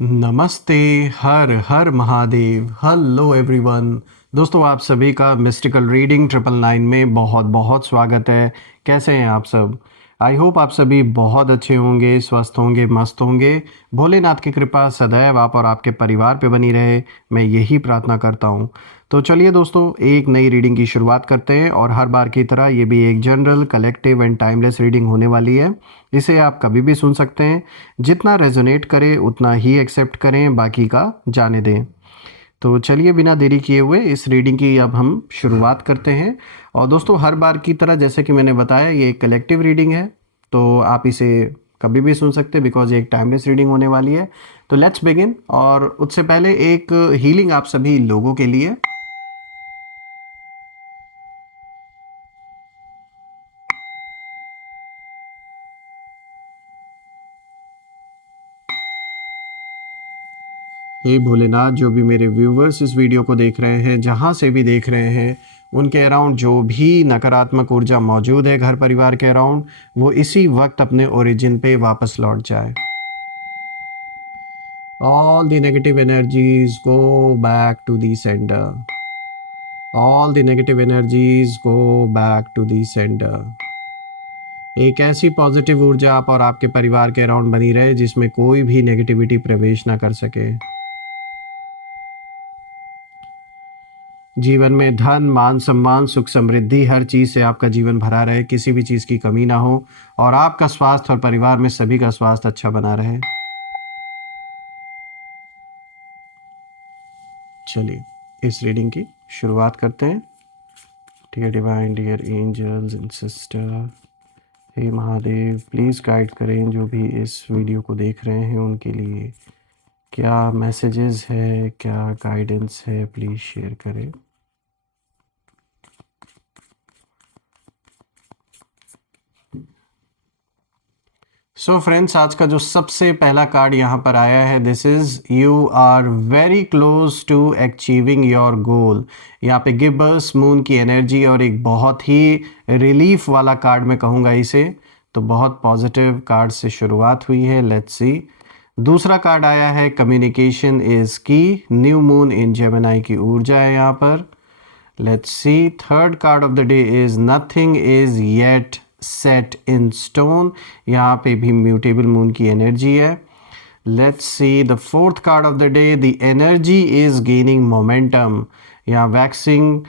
नमस्ते। हर हर महादेव। Hello everyone. दोस्तों, आप सभी का मिस्टिकल रीडिंग 999 में बहुत बहुत स्वागत है। कैसे हैं आप सब? आई होप आप सभी बहुत अच्छे होंगे, स्वस्थ होंगे, मस्त होंगे। भोलेनाथ की कृपा सदैव आप और आपके परिवार पे बनी रहे, मैं यही प्रार्थना करता हूँ। तो चलिए दोस्तों, एक नई रीडिंग की शुरुआत करते हैं और हर बार की तरह ये भी एक general, collective and timeless reading होने वाली है। इसे आप कभी भी सुन सकते हैं। जितना रेजोनेट करे उतना ही एक्सेप्ट करें, बाकी का जाने दें। तो चलिए बिना देरी किए हुए इस रीडिंग की अब हम शुरुआत करते हैं। और दोस्तों, हर बार की तरह जैसे कि मैंने बताया, ये एक कलेक्टिव रीडिंग है, तो आप इसे कभी भी सुन सकते हैं बिकॉज ये एक टाइमलेस रीडिंग होने वाली है। तो लेट्स बिगिन। और उससे पहले एक हीलिंग आप सभी लोगों के लिए। हे भोलेनाथ, जो भी मेरे व्यूवर्स इस वीडियो को देख रहे हैं, जहाँ से भी देख रहे हैं, उनके अराउंड जो भी नकारात्मक ऊर्जा मौजूद है घर परिवार के अराउंड, वो इसी वक्त अपने ओरिजिन पे वापस लौट जाए। All the negative energies go back to the sender. All the negative energies go back to the sender. एक ऐसी पॉजिटिव ऊर्जा आप और आपके परिवार के अराउंड बनी रहे जिसमें कोई भी नेगेटिविटी प्रवेश ना कर सके। जीवन में धन, मान, सम्मान, सुख, समृद्धि, हर चीज़ से आपका जीवन भरा रहे, किसी भी चीज़ की कमी ना हो, और आपका स्वास्थ्य और परिवार में सभी का स्वास्थ्य अच्छा बना रहे। चलिए इस रीडिंग की शुरुआत करते हैं। Dear divine, dear angels and sister, हे महादेव, प्लीज़ गाइड करें जो भी इस वीडियो को देख रहे हैं उनके लिए। क्या मैसेजेस है, क्या गाइडेंस है, प्लीज़ शेयर करें। सो फ्रेंड्स, आज का जो सबसे पहला कार्ड यहाँ पर आया है, this is you are very close to achieving your goal. यहाँ पे गिबस मून की एनर्जी और एक बहुत ही रिलीफ वाला कार्ड मैं कहूँगा इसे। तो बहुत पॉजिटिव कार्ड से शुरुआत हुई है। Let's see. दूसरा कार्ड आया है कम्युनिकेशन इज़ की। न्यू मून इन जेमिनी की ऊर्जा है यहाँ पर। Let's see. Third card of the day is nothing is yet set in stone. यहाँ पे भी म्यूटेबल मून की एनर्जी है। Let's see the fourth card of the day. The energy is gaining momentum. यहाँ वैक्सिंग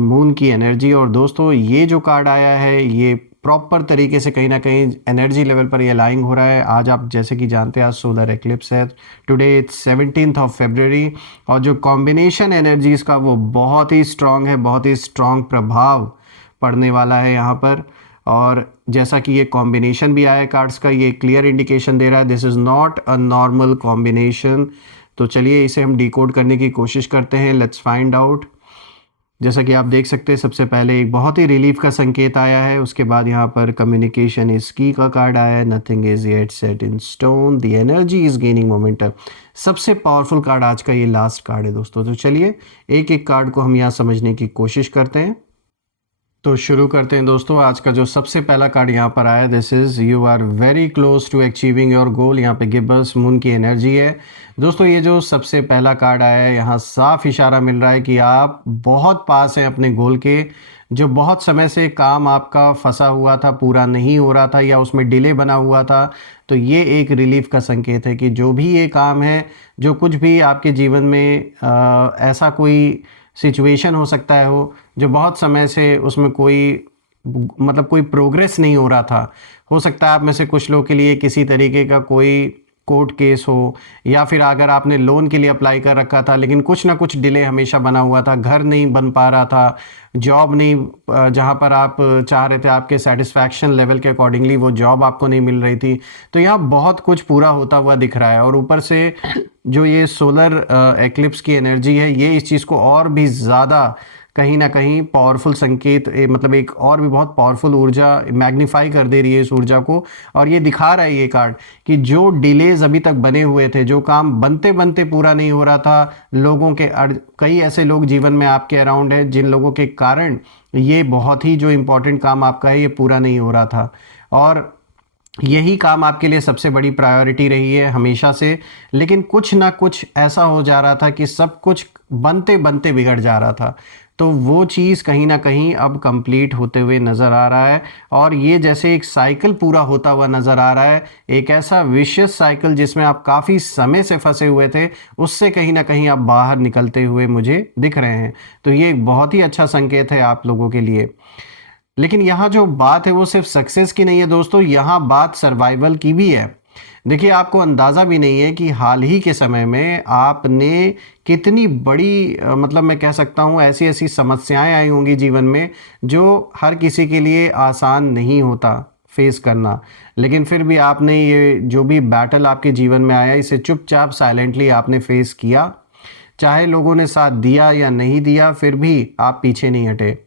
मून की energy. और दोस्तों, ये जो कार्ड आया है ये प्रॉपर तरीके से कहीं ना कहीं एनर्जी लेवल पर ये अलाइंग हो रहा है। आज आप जैसे कि जानते हैं, आज सोलर एक्लिप्स है। Today it's 17th of February. और जो कॉम्बिनेशन एनर्जीज़ का वो बहुत ही स्ट्रांग है, बहुत ही स्ट्रांग प्रभाव पड़ने वाला है यहाँ पर। और जैसा कि ये कॉम्बिनेशन भी आया कार्ड्स का, ये क्लियर इंडिकेशन दे रहा है this is not a normal combination. तो चलिए इसे हम डिकोड करने की कोशिश करते हैं। Let's find out. जैसा कि आप देख सकते हैं, सबसे पहले एक बहुत ही रिलीफ का संकेत आया है। उसके बाद यहाँ पर कम्युनिकेशन इज की का कार्ड आया है। Nothing is yet set in stone, the energy is gaining momentum. सबसे पावरफुल कार्ड आज का ये लास्ट कार्ड है दोस्तों। तो चलिए एक एक कार्ड को हम यहाँ समझने की कोशिश करते हैं। तो शुरू करते हैं दोस्तों। आज का जो सबसे पहला कार्ड यहाँ पर आया, this is you are very close to achieving your goal. यहाँ पे गिब्बस मून की एनर्जी है दोस्तों। ये जो सबसे पहला कार्ड आया है, यहाँ साफ इशारा मिल रहा है कि आप बहुत पास हैं अपने गोल के। जो बहुत समय से काम आपका फंसा हुआ था, पूरा नहीं हो रहा था या उसमें डिले बना हुआ था, तो ये एक रिलीफ का संकेत है कि जो भी ये काम है, जो कुछ भी आपके जीवन में ऐसा कोई सिचुएशन हो सकता है जो बहुत समय से उसमें कोई मतलब कोई प्रोग्रेस नहीं हो रहा था। हो सकता है आप में से कुछ लोग के लिए किसी तरीके का कोई कोर्ट केस हो, या फिर अगर आपने लोन के लिए अप्लाई कर रखा था लेकिन कुछ ना कुछ डिले हमेशा बना हुआ था, घर नहीं बन पा रहा था, जॉब नहीं जहाँ पर आप चाह रहे थे आपके सेटिस्फैक्शन लेवल के अकॉर्डिंगली वो जॉब आपको नहीं मिल रही थी। तो यहाँ बहुत कुछ पूरा होता हुआ दिख रहा है। और ऊपर से जो ये सोलर एक्लिप्स की एनर्जी है, ये इस चीज़ को और भी ज़्यादा कहीं ना कहीं पावरफुल संकेत मतलब एक और भी बहुत पावरफुल ऊर्जा मैग्नीफाई कर दे रही है इस ऊर्जा को। और ये दिखा रहा है ये कार्ड कि जो डिलेज अभी तक बने हुए थे, जो काम बनते बनते पूरा नहीं हो रहा था, लोगों के कई ऐसे लोग जीवन में आपके अराउंड हैं जिन लोगों के कारण ये बहुत ही जो इम्पोर्टेंट काम आपका है ये पूरा नहीं हो रहा था। और यही काम आपके लिए सबसे बड़ी प्रायोरिटी रही है हमेशा से, लेकिन कुछ ना कुछ ऐसा हो जा रहा था कि सब कुछ बनते बनते बिगड़ जा रहा था। तो वो चीज़ कहीं ना कहीं अब कंप्लीट होते हुए नज़र आ रहा है, और ये जैसे एक साइकिल पूरा होता हुआ नज़र आ रहा है, एक ऐसा विशियस साइकिल जिसमें आप काफ़ी समय से फंसे हुए थे, उससे कहीं ना कहीं आप बाहर निकलते हुए मुझे दिख रहे हैं। तो ये एक बहुत ही अच्छा संकेत है आप लोगों के लिए। लेकिन यहाँ जो बात है वो सिर्फ सक्सेस की नहीं है दोस्तों, यहाँ बात सर्वाइवल की भी है। देखिए, आपको अंदाज़ा भी नहीं है कि हाल ही के समय में आपने कितनी बड़ी मतलब मैं कह सकता हूँ ऐसी ऐसी समस्याएं आई होंगी जीवन में, जो हर किसी के लिए आसान नहीं होता फेस करना। लेकिन फिर भी आपने ये जो भी बैटल आपके जीवन में आया, इसे चुपचाप साइलेंटली आपने फेस किया। चाहे लोगों ने साथ दिया या नहीं दिया, फिर भी आप पीछे नहीं हटे।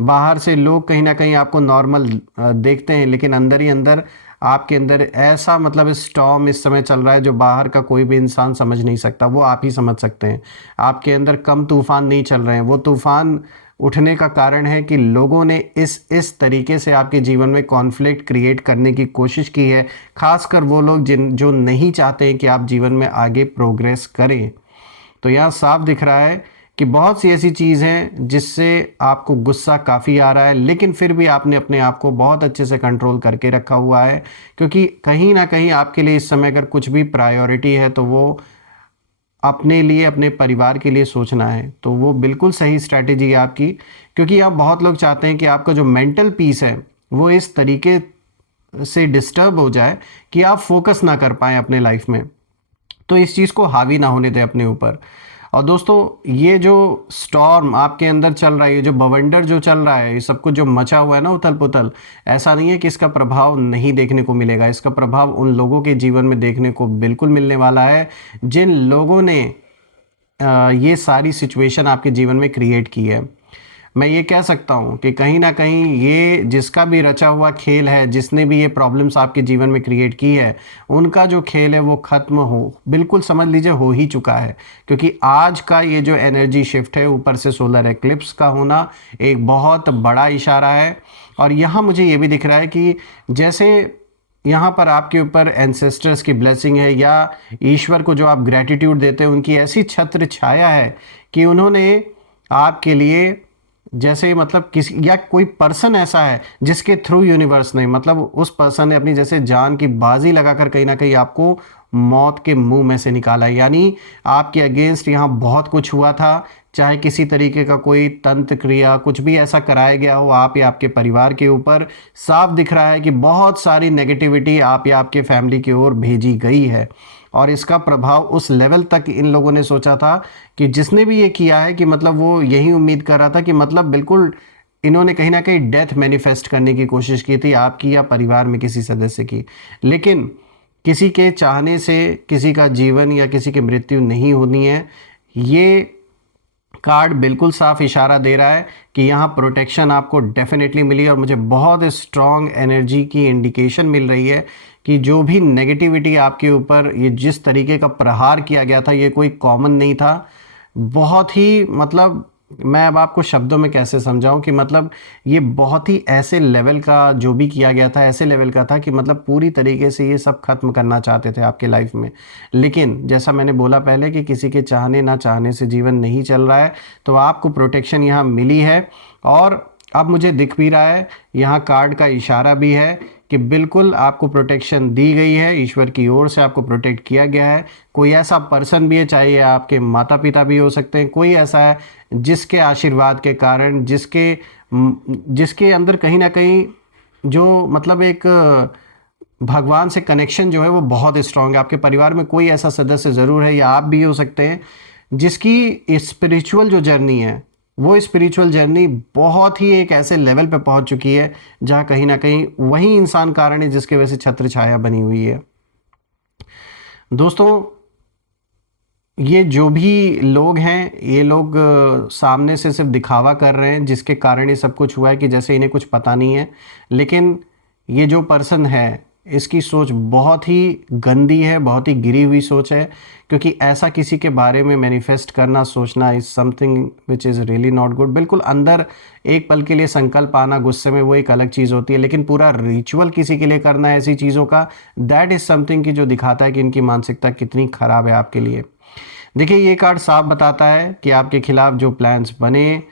बाहर से लोग कहीं ना कहीं आपको नॉर्मल देखते हैं, लेकिन अंदर ही अंदर आपके अंदर ऐसा मतलब स्टॉर्म इस समय चल रहा है जो बाहर का कोई भी इंसान समझ नहीं सकता, वो आप ही समझ सकते हैं। आपके अंदर कम तूफान नहीं चल रहे हैं, वो तूफान उठने का कारण है कि लोगों ने इस तरीके से आपके जीवन में कॉन्फ्लिक्ट क्रिएट करने की कोशिश की है। खासकर वो लोग जो नहीं चाहते हैं कि आप जीवन में आगे प्रोग्रेस करें। तो यहाँ साफ दिख रहा है कि बहुत सी ऐसी चीज़ हैं जिससे आपको गुस्सा काफ़ी आ रहा है, लेकिन फिर भी आपने अपने आप को बहुत अच्छे से कंट्रोल करके रखा हुआ है, क्योंकि कहीं ना कहीं आपके लिए इस समय अगर कुछ भी प्रायोरिटी है तो वो अपने लिए, अपने परिवार के लिए सोचना है। तो वो बिल्कुल सही स्ट्रैटेजी है आपकी, क्योंकि आप बहुत लोग चाहते हैं कि आपका जो मेंटल पीस है वो इस तरीके से डिस्टर्ब हो जाए कि आप फोकस ना कर पाएँ अपने लाइफ में। तो इस चीज़ को हावी ना होने दें अपने ऊपर। और दोस्तों, ये जो स्टॉर्म आपके अंदर चल रहा है, ये जो बवंडर जो चल रहा है, ये सब कुछ जो मचा हुआ है ना उथल पुथल, ऐसा नहीं है कि इसका प्रभाव नहीं देखने को मिलेगा। इसका प्रभाव उन लोगों के जीवन में देखने को बिल्कुल मिलने वाला है जिन लोगों ने ये सारी सिचुएशन आपके जीवन में क्रिएट की है। मैं ये कह सकता हूँ कि कहीं ना कहीं ये जिसका भी रचा हुआ खेल है, जिसने भी ये प्रॉब्लम्स आपके जीवन में क्रिएट की है, उनका जो खेल है वो ख़त्म हो, बिल्कुल समझ लीजिए हो ही चुका है। क्योंकि आज का ये जो एनर्जी शिफ्ट है, ऊपर से सोलर एक्लिप्स का होना एक बहुत बड़ा इशारा है। और यहाँ मुझे ये भी दिख रहा है कि जैसे यहाँ पर आपके ऊपर एंसेस्टर्स की ब्लेसिंग है, या ईश्वर को जो आप ग्रैटिट्यूड देते हैं, उनकी ऐसी छत्र छाया है कि उन्होंने आपके लिए जैसे मतलब किसी या कोई पर्सन ऐसा है जिसके थ्रू यूनिवर्स ने, मतलब उस पर्सन ने अपनी जैसे जान की बाजी लगाकर कहीं ना कहीं आपको मौत के मुंह में से निकाला है। यानी आपके अगेंस्ट यहाँ बहुत कुछ हुआ था, चाहे किसी तरीके का कोई तंत्र क्रिया कुछ भी ऐसा कराया गया हो आप या आपके परिवार के ऊपर, साफ दिख रहा है कि बहुत सारी नेगेटिविटी आप या आपके फैमिली की ओर भेजी गई है। और इसका प्रभाव उस लेवल तक इन लोगों ने सोचा था कि जिसने भी ये किया है कि मतलब वो यही उम्मीद कर रहा था कि मतलब बिल्कुल इन्होंने कहीं ना कहीं डेथ मैनिफेस्ट करने की कोशिश की थी आपकी या परिवार में किसी सदस्य की। लेकिन किसी के चाहने से किसी का जीवन या किसी की मृत्यु नहीं होनी है। ये कार्ड बिल्कुल साफ इशारा दे रहा है कि यहाँ प्रोटेक्शन आपको डेफिनेटली मिली, और मुझे बहुत स्ट्रॉन्ग एनर्जी की इंडिकेशन मिल रही है कि जो भी नेगेटिविटी आपके ऊपर ये जिस तरीके का प्रहार किया गया था, ये कोई कॉमन नहीं था। बहुत ही मतलब मैं अब आपको शब्दों में कैसे समझाऊं कि मतलब ये बहुत ही ऐसे लेवल का जो भी किया गया था, ऐसे लेवल का था कि मतलब पूरी तरीके से ये सब खत्म करना चाहते थे आपके लाइफ में। लेकिन जैसा मैंने बोला पहले कि किसी के चाहने ना चाहने से जीवन नहीं चल रहा है, तो आपको प्रोटेक्शन यहाँ मिली है। और अब मुझे दिख भी रहा है, यहाँ कार्ड का इशारा भी है कि बिल्कुल आपको प्रोटेक्शन दी गई है, ईश्वर की ओर से आपको प्रोटेक्ट किया गया है। कोई ऐसा पर्सन भी है, चाहे आपके माता पिता भी हो सकते हैं, कोई ऐसा है जिसके आशीर्वाद के कारण, जिसके अंदर कहीं ना कहीं जो मतलब एक भगवान से कनेक्शन जो है वो बहुत स्ट्रांग है। आपके परिवार में कोई ऐसा सदस्य ज़रूर है, या आप भी हो सकते हैं, जिसकी स्पिरिचुअल जो जर्नी है, वो स्पिरिचुअल जर्नी बहुत ही एक ऐसे लेवल पे पहुंच चुकी है जहां कहीं ना कहीं वही इंसान कारण है जिसके वजह से छत्र छाया बनी हुई है। दोस्तों, ये जो भी लोग हैं, ये लोग सामने से सिर्फ दिखावा कर रहे हैं, जिसके कारण ये सब कुछ हुआ है कि जैसे इन्हें कुछ पता नहीं है। लेकिन ये जो पर्सन है, इसकी सोच बहुत ही गंदी है, बहुत ही गिरी हुई सोच है, क्योंकि ऐसा किसी के बारे में मैनिफेस्ट करना, सोचना is something which is really not good. बिल्कुल अंदर एक पल के लिए संकल्प आना गुस्से में, वो एक अलग चीज़ होती है, लेकिन पूरा रिचुअल किसी के लिए करना ऐसी चीज़ों का, दैट इज़ समथिंग कि जो दिखाता है कि इनकी मानसिकता कितनी ख़राब है आपके लिए। देखिए ये कार्ड साफ बताता है कि आपके खिलाफ जो प्लान्स बने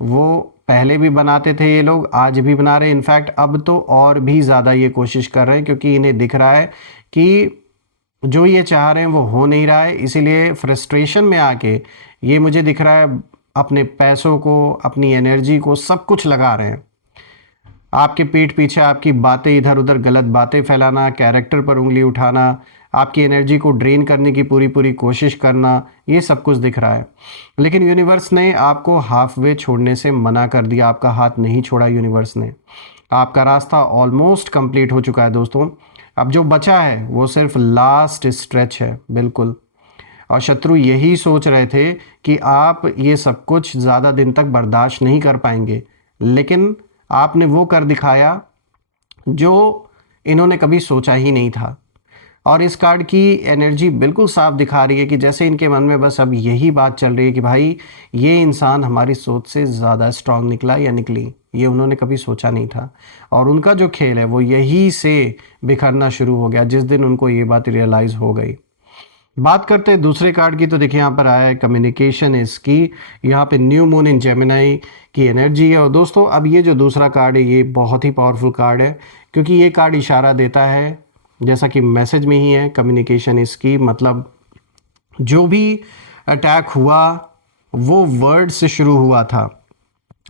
वो पहले भी बनाते थे ये लोग, आज भी बना रहे हैं, इनफैक्ट अब तो और भी ज़्यादा ये कोशिश कर रहे हैं, क्योंकि इन्हें दिख रहा है कि जो ये चाह रहे हैं वो हो नहीं रहा है। इसीलिए फ्रस्ट्रेशन में आके ये मुझे दिख रहा है अपने पैसों को, अपनी एनर्जी को, सब कुछ लगा रहे हैं आपके पीठ पीछे, आपकी बातें इधर उधर गलत बातें फैलाना, कैरेक्टर पर उंगली उठाना, आपकी एनर्जी को ड्रेन करने की पूरी पूरी कोशिश करना, ये सब कुछ दिख रहा है। लेकिन यूनिवर्स ने आपको हाफ वे छोड़ने से मना कर दिया, आपका हाथ नहीं छोड़ा यूनिवर्स ने। आपका रास्ता ऑलमोस्ट कंप्लीट हो चुका है दोस्तों। अब जो बचा है वो सिर्फ लास्ट स्ट्रेच है, बिल्कुल। और शत्रु यही सोच रहे थे कि आप ये सब कुछ ज़्यादा दिन तक बर्दाश्त नहीं कर पाएंगे, लेकिन आपने वो कर दिखाया जो इन्होंने कभी सोचा ही नहीं था। और इस कार्ड की एनर्जी बिल्कुल साफ दिखा रही है कि जैसे इनके मन में बस अब यही बात चल रही है कि भाई ये इंसान हमारी सोच से ज़्यादा स्ट्रांग निकला या निकली, ये उन्होंने कभी सोचा नहीं था। और उनका जो खेल है वो यही से बिखरना शुरू हो गया जिस दिन उनको ये बात रियलाइज़ हो गई। बात करते हैं दूसरे कार्ड की, तो देखिए यहाँ पर आया है कम्युनिकेशन इसकी, यहाँ पे न्यू मून इन जेमिनाई की एनर्जी है। और दोस्तों अब ये जो दूसरा कार्ड है ये बहुत ही पावरफुल कार्ड है, क्योंकि ये कार्ड इशारा देता है, जैसा कि मैसेज में ही है, कम्युनिकेशन इसकी मतलब जो भी अटैक हुआ वो वर्ड से शुरू हुआ था।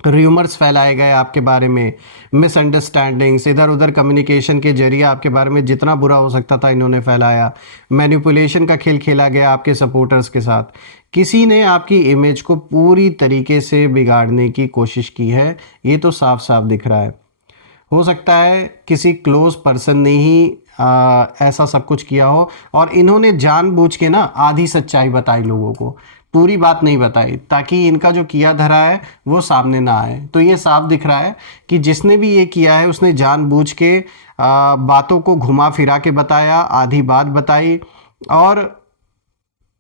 र्यूमर्स फैलाए गए आपके बारे में, मिसअंडरस्टैंडिंग्स, इधर उधर कम्युनिकेशन के जरिए आपके बारे में जितना बुरा हो सकता था इन्होंने फैलाया। मैनिपुलेशन का खेल खेला गया आपके सपोर्टर्स के साथ। किसी ने आपकी इमेज को पूरी तरीके से बिगाड़ने की कोशिश की है, ये तो साफ साफ दिख रहा है। हो सकता है किसी क्लोज पर्सन ने ही ऐसा सब कुछ किया हो, और इन्होंने जानबूझ के ना आधी सच्चाई बताई लोगों को, पूरी बात नहीं बताई, ताकि इनका जो किया धरा है वो सामने ना आए। तो ये साफ दिख रहा है कि जिसने भी ये किया है उसने जानबूझ के बातों को घुमा फिरा के बताया, आधी बात बताई, और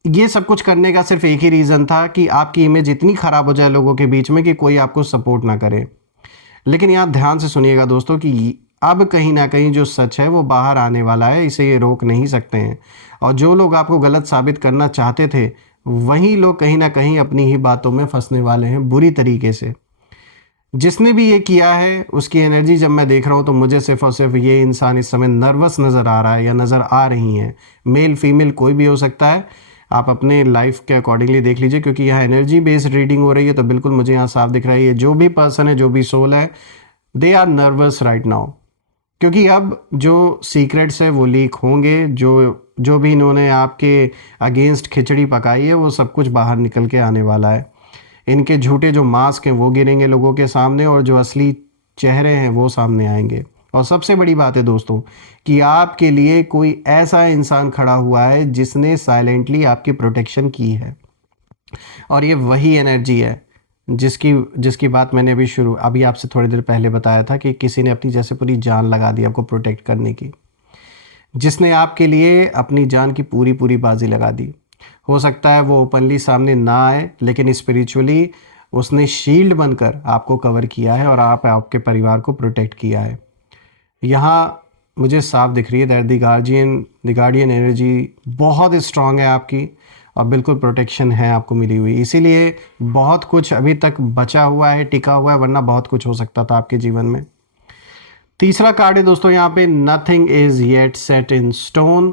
ये सब कुछ करने का सिर्फ एक ही रीज़न था कि आपकी इमेज इतनी ख़राब हो जाए लोगों के बीच में कि कोई आपको सपोर्ट ना करे। लेकिन यहाँ ध्यान से सुनिएगा दोस्तों कि अब कहीं ना कहीं जो सच है वो बाहर आने वाला है, इसे ये रोक नहीं सकते हैं। और जो लोग आपको गलत साबित करना चाहते थे वही लोग कहीं ना कहीं अपनी ही बातों में फंसने वाले हैं बुरी तरीके से। जिसने भी ये किया है उसकी एनर्जी जब मैं देख रहा हूँ तो मुझे सिर्फ और सिर्फ ये इंसान इस समय नर्वस नज़र आ रहा है या नज़र आ रही हैं। मेल फीमेल कोई भी हो सकता है, आप अपने लाइफ के अकॉर्डिंगली देख लीजिए, क्योंकि यहाँ एनर्जी बेस्ड रीडिंग हो रही है। तो बिल्कुल मुझे यहाँ साफ दिख रहा है ये जो भी पर्सन है, जो भी सोल है, they are nervous right now, क्योंकि अब जो सीक्रेट्स है वो लीक होंगे। जो भी इन्होंने आपके अगेंस्ट खिचड़ी पकाई है वो सब कुछ बाहर निकल के आने वाला है। इनके झूठे जो मास्क हैं वो गिरेंगे लोगों के सामने, और जो असली चेहरे हैं वो सामने आएंगे। और सबसे बड़ी बात है दोस्तों कि आपके लिए कोई ऐसा इंसान खड़ा हुआ है जिसने साइलेंटली आपकी प्रोटेक्शन की है, और ये वही एनर्जी है जिसकी बात मैंने अभी आपसे थोड़ी देर पहले बताया था कि किसी ने अपनी जैसे पूरी जान लगा दी आपको प्रोटेक्ट करने की, जिसने आपके लिए अपनी जान की पूरी पूरी बाजी लगा दी। हो सकता है वो ओपनली सामने ना आए, लेकिन स्पिरिचुअली उसने शील्ड बनकर आपको कवर किया है और आपके परिवार को प्रोटेक्ट किया है। यहाँ मुझे साफ दिख रही है दैट द गार्डियन एनर्जी बहुत स्ट्रांग है आपकी, और बिल्कुल प्रोटेक्शन है आपको मिली हुई। इसीलिए बहुत कुछ अभी तक बचा हुआ है, टिका हुआ है, वरना बहुत कुछ हो सकता था आपके जीवन में। तीसरा कार्ड है दोस्तों यहाँ पे nothing is yet set in stone,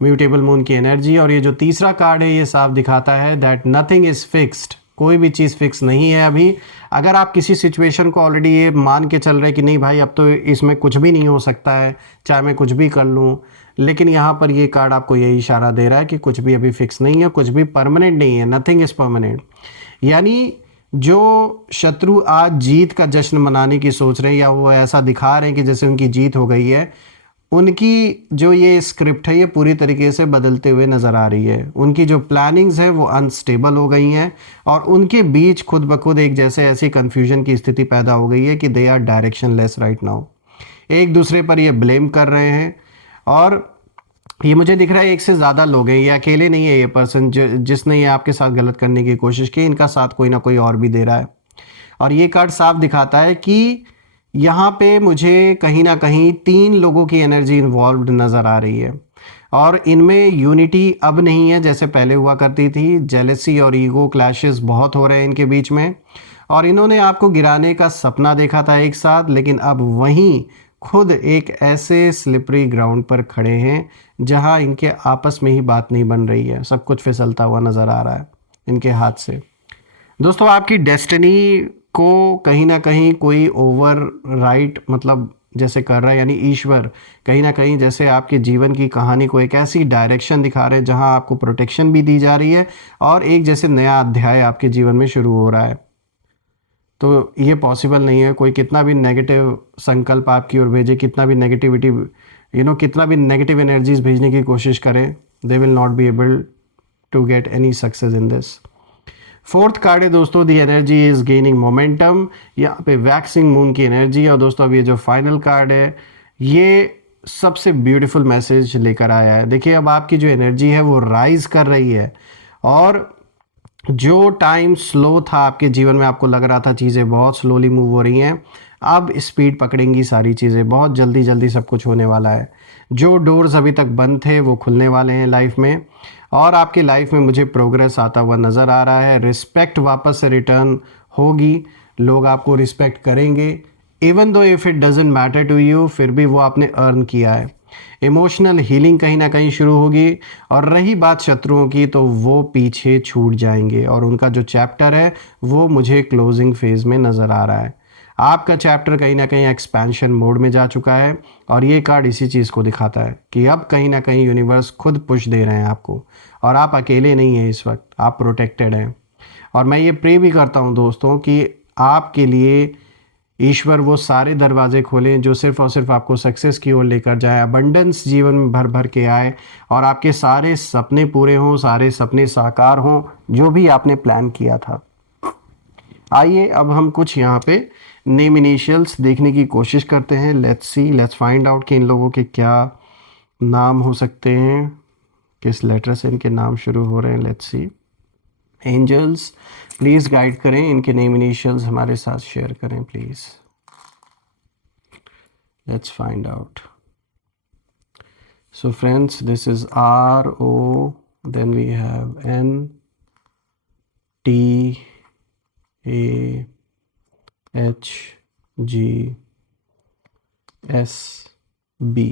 mutable moon की एनर्जी। और ये जो तीसरा कार्ड है ये साफ दिखाता है दैट नथिंग इज फिक्स्ड, कोई भी चीज़ फिक्स नहीं है अभी। अगर आप किसी सिचुएशन को ऑलरेडी ये मान के चल रहे कि नहीं भाई अब तो इसमें कुछ भी नहीं हो सकता है, चाहे मैं कुछ भी कर लूँ, लेकिन यहाँ पर ये कार्ड आपको यही इशारा दे रहा है कि कुछ भी अभी फिक्स नहीं है, कुछ भी परमानेंट नहीं है, नथिंग इज़ परमानेंट। यानी जो शत्रु आज जीत का जश्न मनाने की सोच रहे हैं या वो ऐसा दिखा रहे हैं कि जैसे उनकी जीत हो गई है, उनकी जो ये स्क्रिप्ट है ये पूरी तरीके से बदलते हुए नज़र आ रही है। उनकी जो प्लानिंग्स हैं वो अनस्टेबल हो गई हैं, और उनके बीच खुद ब खुद एक जैसे ऐसी कन्फ्यूजन की स्थिति पैदा हो गई है कि they are directionless right now. एक दूसरे पर ये ब्लेम कर रहे हैं, और ये मुझे दिख रहा है एक से ज़्यादा लोग हैं, ये अकेले नहीं है ये पर्सन जिसने ये आपके साथ गलत करने की कोशिश की, इनका साथ कोई ना कोई और भी दे रहा है। और ये कार्ड साफ दिखाता है कि यहाँ पे मुझे कहीं ना कहीं 3 लोगों की एनर्जी इन्वॉल्व्ड नज़र आ रही है और इनमें यूनिटी अब नहीं है जैसे पहले हुआ करती थी। जेलेसी और ईगो क्लैशेस बहुत हो रहे हैं इनके बीच में और इन्होंने आपको गिराने का सपना देखा था एक साथ, लेकिन अब वहीं खुद एक ऐसे स्लिपरी ग्राउंड पर खड़े हैं जहां इनके आपस में ही बात नहीं बन रही है, सब कुछ फिसलता हुआ नज़र आ रहा है इनके हाथ से। दोस्तों, आपकी डेस्टिनी को कहीं ना कहीं कोई ओवर राइट मतलब जैसे कर रहा है, यानी ईश्वर कहीं ना कहीं जैसे आपके जीवन की कहानी को एक ऐसी डायरेक्शन दिखा रहे हैं जहां आपको प्रोटेक्शन भी दी जा रही है और एक जैसे नया अध्याय आपके जीवन में शुरू हो रहा है। तो ये पॉसिबल नहीं है, कोई कितना भी नेगेटिव संकल्प आपकी ओर भेजे, कितना भी नेगेटिविटी कितना भी नेगेटिव एनर्जीज भेजने की कोशिश करें, they will not be able to get any success in this. Fourth card है दोस्तों, the energy is gaining momentum. यहाँ पे वैक्सिंग मून की एनर्जी। और दोस्तों अब ये जो फाइनल कार्ड है ये सबसे ब्यूटीफुल मैसेज लेकर आया है। देखिए अब आपकी जो एनर्जी है वो राइज कर रही है और जो टाइम स्लो था आपके जीवन में, आपको लग रहा था चीज़ें बहुत स्लोली मूव हो रही हैं, अब स्पीड पकड़ेंगी सारी चीज़ें, बहुत जल्दी जल्दी सब कुछ होने वाला है। जो डोर्स अभी तक बंद थे वो खुलने वाले हैं लाइफ में और आपकी लाइफ में मुझे प्रोग्रेस आता हुआ नज़र आ रहा है। रिस्पेक्ट वापस से रिटर्न होगी, लोग आपको रिस्पेक्ट करेंगे even though if it doesn't matter to you, फिर भी वो आपने अर्न किया है। इमोशनल हीलिंग कहीं ना कहीं शुरू होगी और रही बात शत्रुओं की तो वो पीछे छूट जाएंगे और उनका जो चैप्टर है वो मुझे क्लोजिंग फेज में नज़र आ रहा है। आपका चैप्टर कहीं ना कहीं एक्सपेंशन मोड में जा चुका है और ये कार्ड इसी चीज़ को दिखाता है कि अब कहीं ना कहीं यूनिवर्स खुद पुश दे रहे हैं आपको और आप अकेले नहीं हैं, इस वक्त आप प्रोटेक्टेड हैं। और मैं ये प्रे भी करता हूँ दोस्तों कि आपके लिए ईश्वर वो सारे दरवाजे खोलें जो सिर्फ और सिर्फ आपको सक्सेस की ओर लेकर जाए, अबंडेंस जीवन में भर भर के आए और आपके सारे सपने पूरे हों, सारे सपने साकार हों जो भी आपने प्लान किया था। आइए अब हम कुछ यहाँ पे नेम इनिशियल्स देखने की कोशिश करते हैं। Let's C, let's find out कि इन लोगों के क्या नाम हो सकते हैं, किस लेटर से इनके नाम शुरू हो रहे हैं। Let's see, angels please guide करें, इनके नेम इनिशियल्स हमारे साथ शेयर करें please. Let's find out. So friends, this is R O, then we have N T A H G S B।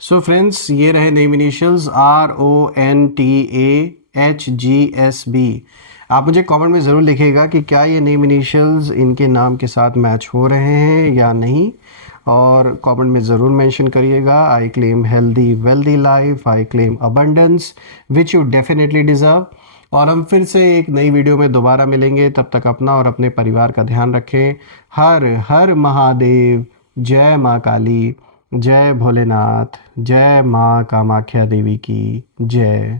So friends ये रहे नेम इनिशियल्स RONTAHGSB। आप मुझे comment में ज़रूर लिखिएगा कि क्या ये नेम इनिशियल्स इनके नाम के साथ मैच हो रहे हैं या नहीं, और कमेंट में ज़रूर मेंशन करिएगा। I claim healthy wealthy life, I claim abundance which you definitely deserve. और हम फिर से एक नई वीडियो में दोबारा मिलेंगे, तब तक अपना और अपने परिवार का ध्यान रखें। हर हर महादेव, जय माँ काली, जय भोलेनाथ, जय माँ कामाख्या देवी की जय।